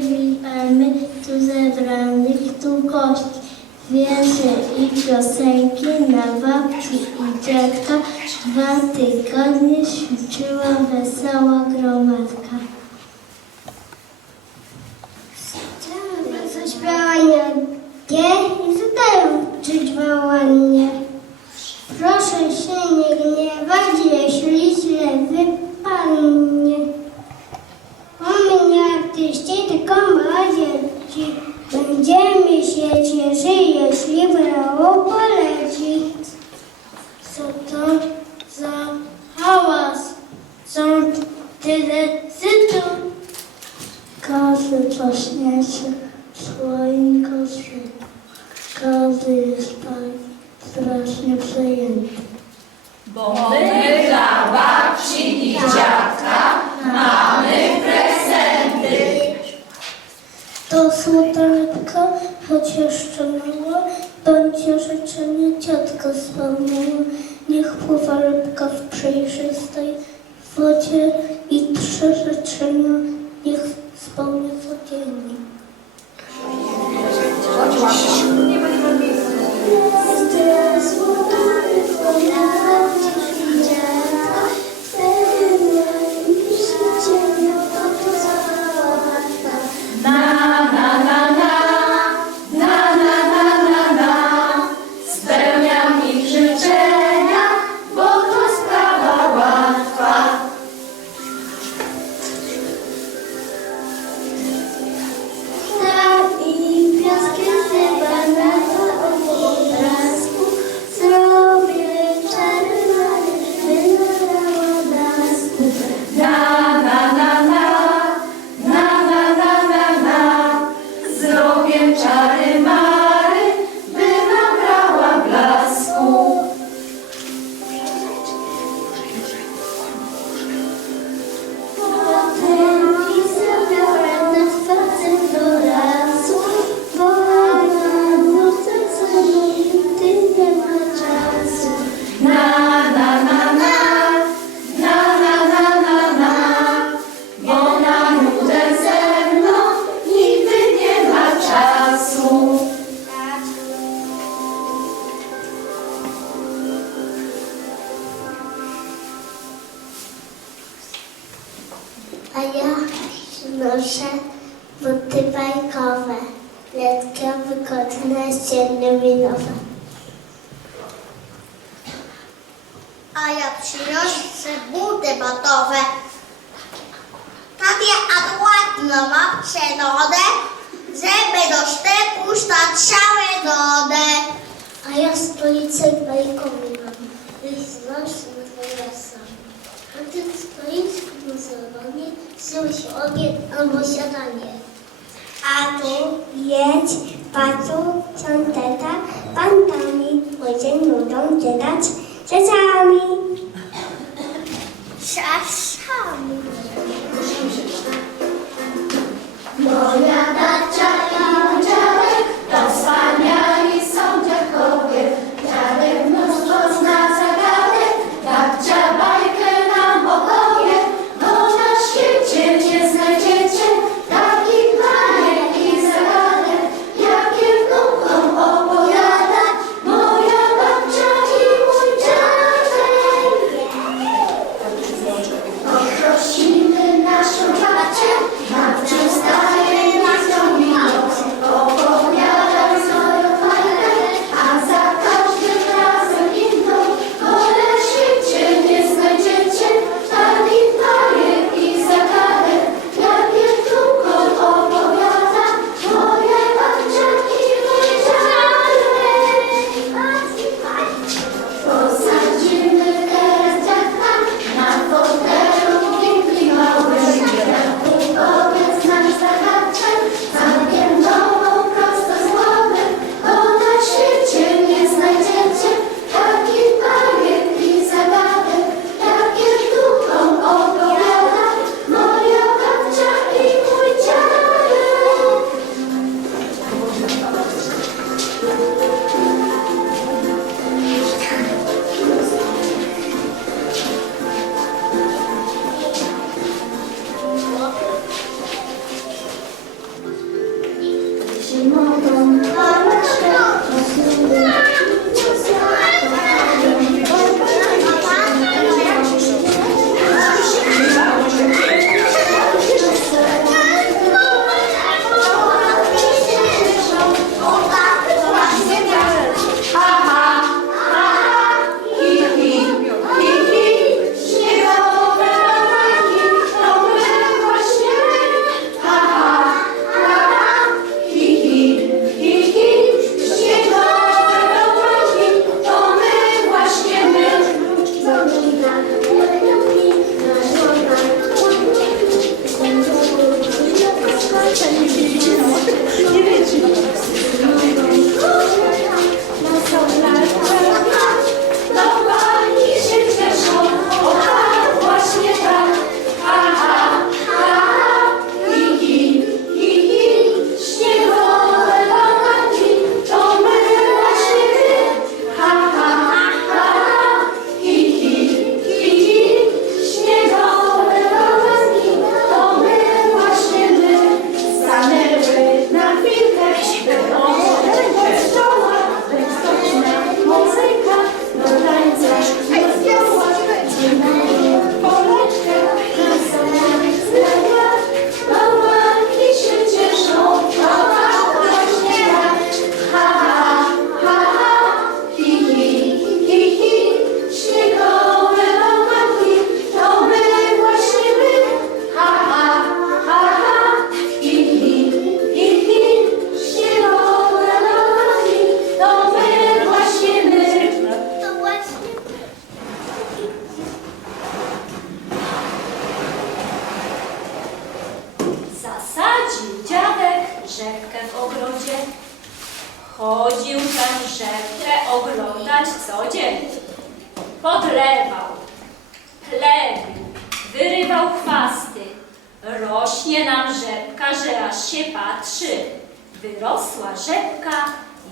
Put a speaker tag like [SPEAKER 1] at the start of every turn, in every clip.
[SPEAKER 1] witamy tu zebranych tu gości. Wiersze i piosenki na babci i dziadka dwa tygodnie ćwiczyła wesoła gromadka. Zaśpiała nie i zadają czyć ładnie. Proszę się nie gniewać, jeśli źle wypadnie. Причти таком разе, где месячи, если в Европу. Wodzie i trzy życzenia
[SPEAKER 2] przenodę, żeby do sztepu statrzały wodę.
[SPEAKER 1] A ja stolicę bajkowy mam, byś znasz na sam. A ty stoisz w muzeonie, się ogień albo siadanie. A tu jedź, pacu, ciąteta, pantami, będzie nudą czytać rzeczami. Szaszami.
[SPEAKER 3] Моя дача Rośnie nam rzepka, że aż się patrzy. Wyrosła rzepka,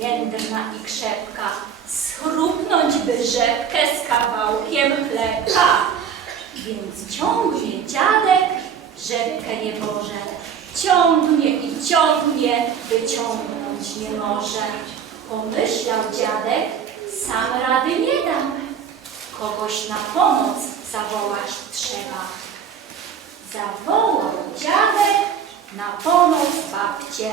[SPEAKER 3] jędrna i krzepka. Schrupnąć by rzepkę z kawałkiem chleba. Więc ciągnie dziadek rzepkę nie może. Ciągnie i ciągnie, wyciągnąć nie może. Pomyślał dziadek, sam rady nie dam. Kogoś na pomoc zawołać trzeba. Zawołał dziadek na pomoc babcię.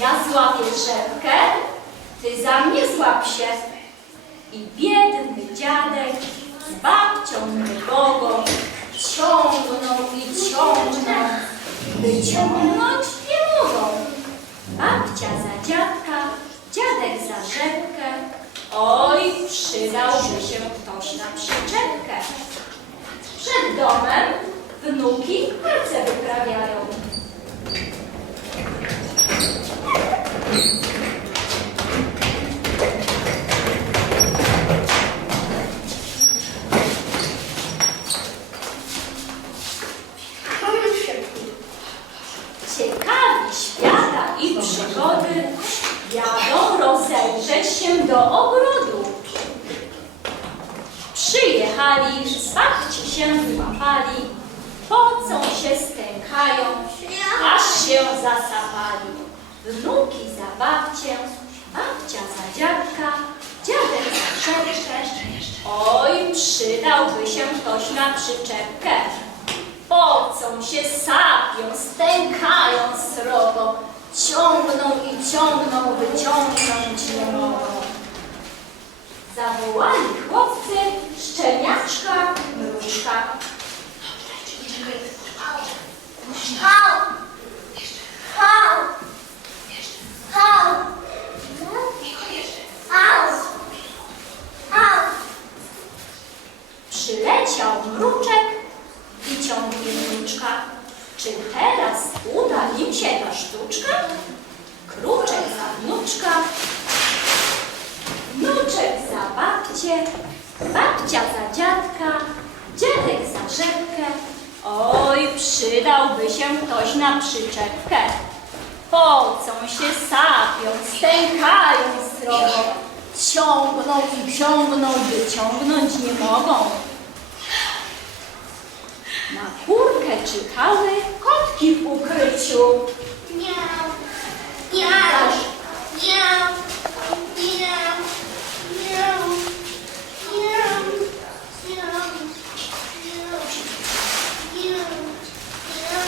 [SPEAKER 3] Ja złapię rzepkę, ty za mnie złap się. I biedny dziadek z babcią nogą ciągną i ciągną, wyciągnąć nie mogą. Babcia za dziadka, dziadek za rzepkę, oj, przydałby się ktoś na przyczepkę. Przed domem wnuki pracę wyprawiają. Ciekawi świata i przygody jadą rozejrzeć się do ogrodu. Przyjechali, z babci się złapali, pocą się stękają, aż się zasapali. Wnuki za babcię, babcia za dziadka, dziadek za rzeczkę. Oj, przydałby się ktoś na przyczepkę. Pocą się, sapią, stękają srogo, ciągną i ciągną, wyciągnąć nie mogą. Zawołali chłopcy szczeniaczka, mruczka.
[SPEAKER 2] Hał! Hał! Hał! Hał! Hał!
[SPEAKER 3] Przyleciał mruczek i ciągnie mruczka. Czy teraz uda im się ta sztuczka? Kruczek za wnuczka, wnuczek za babcię, babcia za dziadka, dziadek za rzepkę. Oj, przydałby się ktoś na przyczepkę. Pocą się, sapią, stękają srogo, ciągną i ciągną, wyciągnąć nie mogą. Na kurkę czyhały kotki w ukryciu.
[SPEAKER 2] Miał! Ja.
[SPEAKER 3] Dasz.
[SPEAKER 2] Ja. Ja. Ja. Ja. Ja. Ja. Ja. Ja.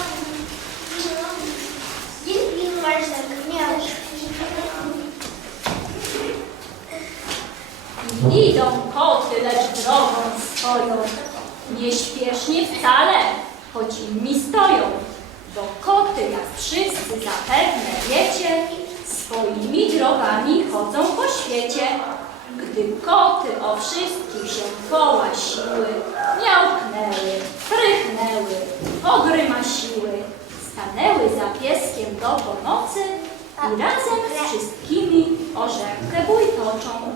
[SPEAKER 3] Idą koty, lecz drogą swoją. Nieśpiesznie wcale, choć inni stoją. Bo koty, jak wszyscy zapewne wiecie, swoimi drogami chodzą po świecie. Gdy koty o wszystkich się połasiły, miałknęły, frychnęły, ogrymasiły, stanęły za pieskiem do pomocy i razem z wszystkimi o rzepkę bój toczą.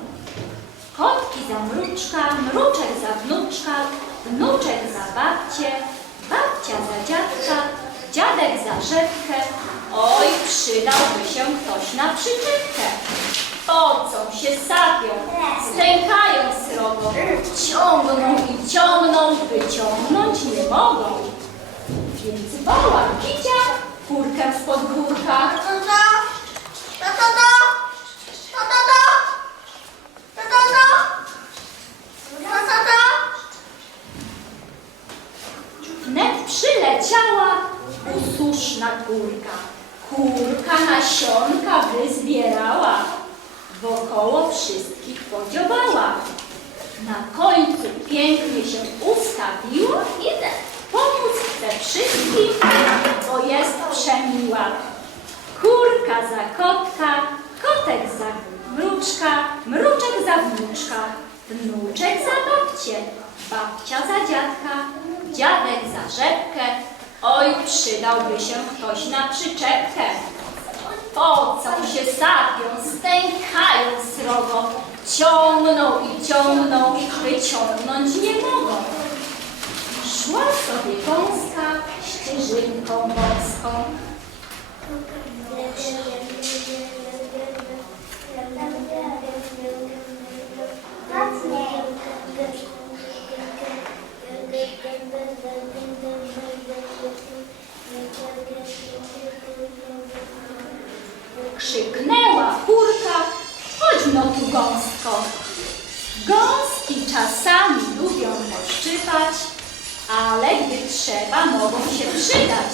[SPEAKER 3] Kotki za mruczka, mruczek za wnuczka, wnuczek za babcię, babcia za dziadka, dziadek za rzepkę. Oj, przydałby się ktoś na przyczepkę. Pocą się sapią, stękają srogo, ciągną i ciągną, wyciągnąć nie mogą. Więc woła kicia kurkę spod górka.
[SPEAKER 2] To to? To to to? To to to? To to to? To to to?
[SPEAKER 3] Wnet przyleciała usłuszna kurka. Kurka nasionka wyzbierała, wokoło wszystkich podziobała. Na końcu pięknie się ustawiła i pomóc chce wszystkim, bo jest przemiła. Kurka za kotka, kotek za mruczka, mruczek za wnuczka, wnuczek za babcię, babcia za dziadka, dziadek za rzepkę. Oj, przydałby się ktoś na przyczepkę. Pocą się sapią, stękają srogo, ciągną i ciągną, wyciągnąć nie mogą. Szła sobie gąska ścieżynką morską, Krzyknęła kurka, chodź no tu gąsko. Gąski czasami lubią poszczypać, ale gdy trzeba, mogą się przydać.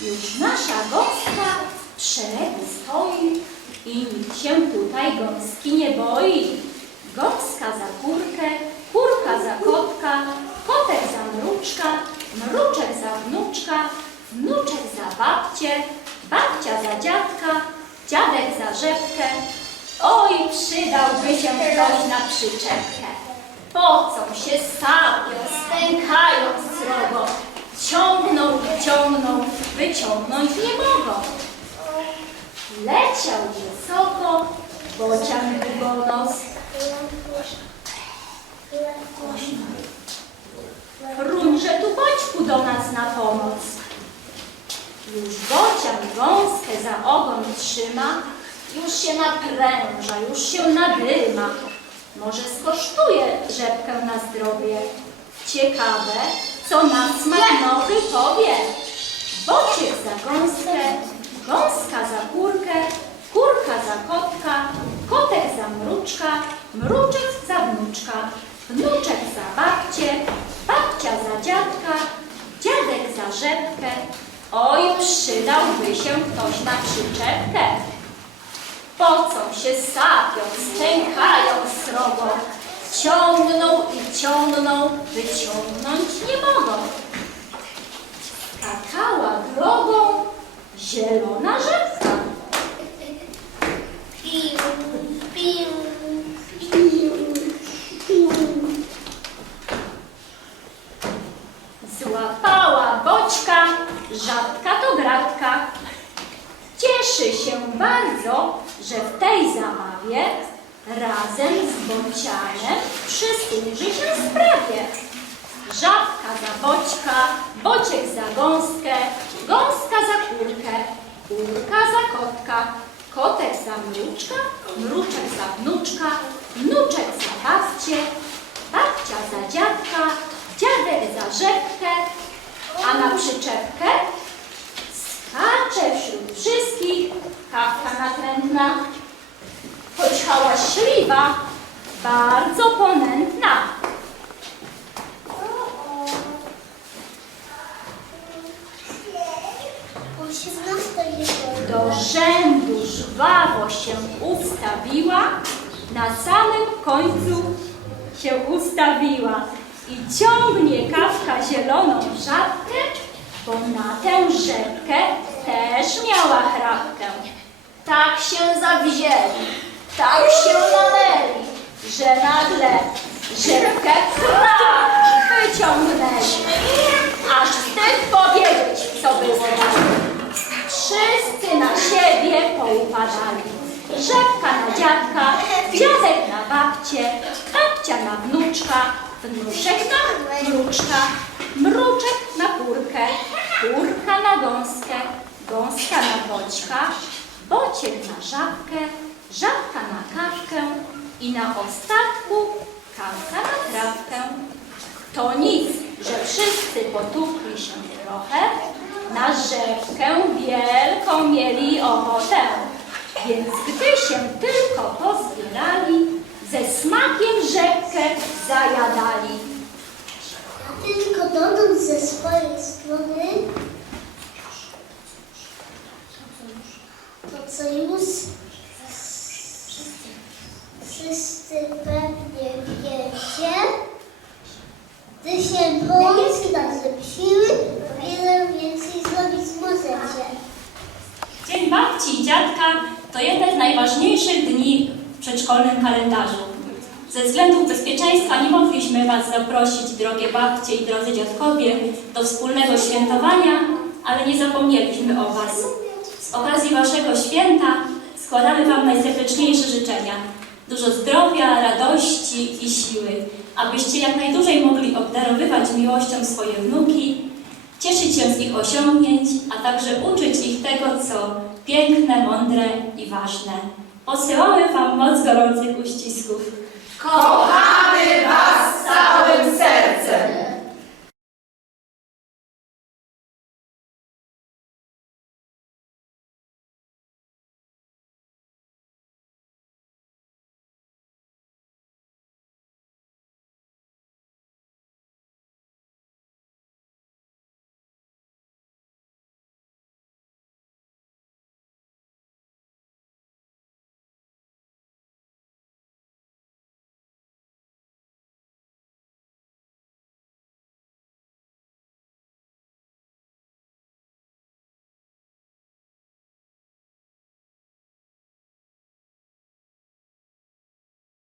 [SPEAKER 3] Już nasza gąska w szeregu stoi i nikt się tutaj gąski nie boi. Gąska za kurkę, kurka za kotka, kotek za mruczka, mruczek za wnuczka, wnuczek za babcię, babcia za dziadka, dziadek za rzepkę. Oj, przydałby się ktoś na przyczepkę. Pocą się sapią, stękają srogo, ciągną i ciągną, wyciągnąć nie mogą. Leciał wysoko bocian długonos, Frunże tu boćku do nas na pomoc. Już bocian gąskę za ogon trzyma, już się napręża, już się nadyma. Może skosztuje rzepkę na zdrowie. Ciekawe, co na smak powie. Bociek za gąskę, gąska za kurkę, kurka za kotka, kotek za mruczka, mruczek za wnuczka, wnuczek za babcię, babcia za dziadka, dziadek za rzepkę. Oj, przydałby się ktoś na przyczepkę. Pocą się sapią, stękają srogo, ciągną i ciągną, wyciągnąć nie mogą. Skakała drogą zielona rzepka.
[SPEAKER 2] Piu, piu,
[SPEAKER 3] Boćka, żabka to gratka. Cieszy się bardzo, że w tej zabawie razem z bocianem przysłuży się sprawie. Żabka za boćka, bociek za gąskę, gąska za kurkę, kurka za kotka, kotek za mruczka, mruczek za wnuczka, wnuczek za babcię, babcia za dziadka, dziadek za rzepkę, a na przyczepkę skacze wśród wszystkich kawka natrętna, choć hałaśliwa,
[SPEAKER 1] bardzo ponętna.
[SPEAKER 3] Do rzędu żwawo się ustawiła, na samym końcu się ustawiła i ciągnie kawka zieloną żabkę, bo na tę rzepkę też miała chrapkę. Tak się zawzięli, tak się namęli, że nagle rzepkę chrap wyciągnęli. Aż wstyd powiedzieć, co było dalej. Wszyscy na siebie poupadali. Rzepka na dziadka, dziadek na babcię, babcia na wnuczka, wnuczek na mruczka, mruczek na kurkę, kurka na gąskę, gąska na boćka, bociek na żabkę, żabka na kawkę i na ostatku kawka na trawkę. To nic, że wszyscy potukli się trochę, na rzepkę wielką mieli ochotę. Więc gdy się tylko pozbierali, ze smakiem rzepkę zajadali.
[SPEAKER 1] Tylko dodam ze swojej strony to, co już wszyscy pewnie wiecie. Gdy się Polski zepsiły, o wiele więcej zrobić możecie.
[SPEAKER 4] Dzień babci i dziadka to jeden z najważniejszych dni przedszkolnym kalendarzu. Ze względów bezpieczeństwa nie mogliśmy Was zaprosić, drogie babcie i drodzy dziadkowie, do wspólnego świętowania, ale nie zapomnieliśmy o Was. Z okazji Waszego święta składamy Wam najserdeczniejsze życzenia. Dużo zdrowia, radości i siły, abyście jak najdłużej mogli obdarowywać miłością swoje wnuki, cieszyć się z ich osiągnięć, a także uczyć ich tego, co piękne, mądre i ważne. Posyłamy Wam moc gorących uścisków.
[SPEAKER 3] Kochamy Was całym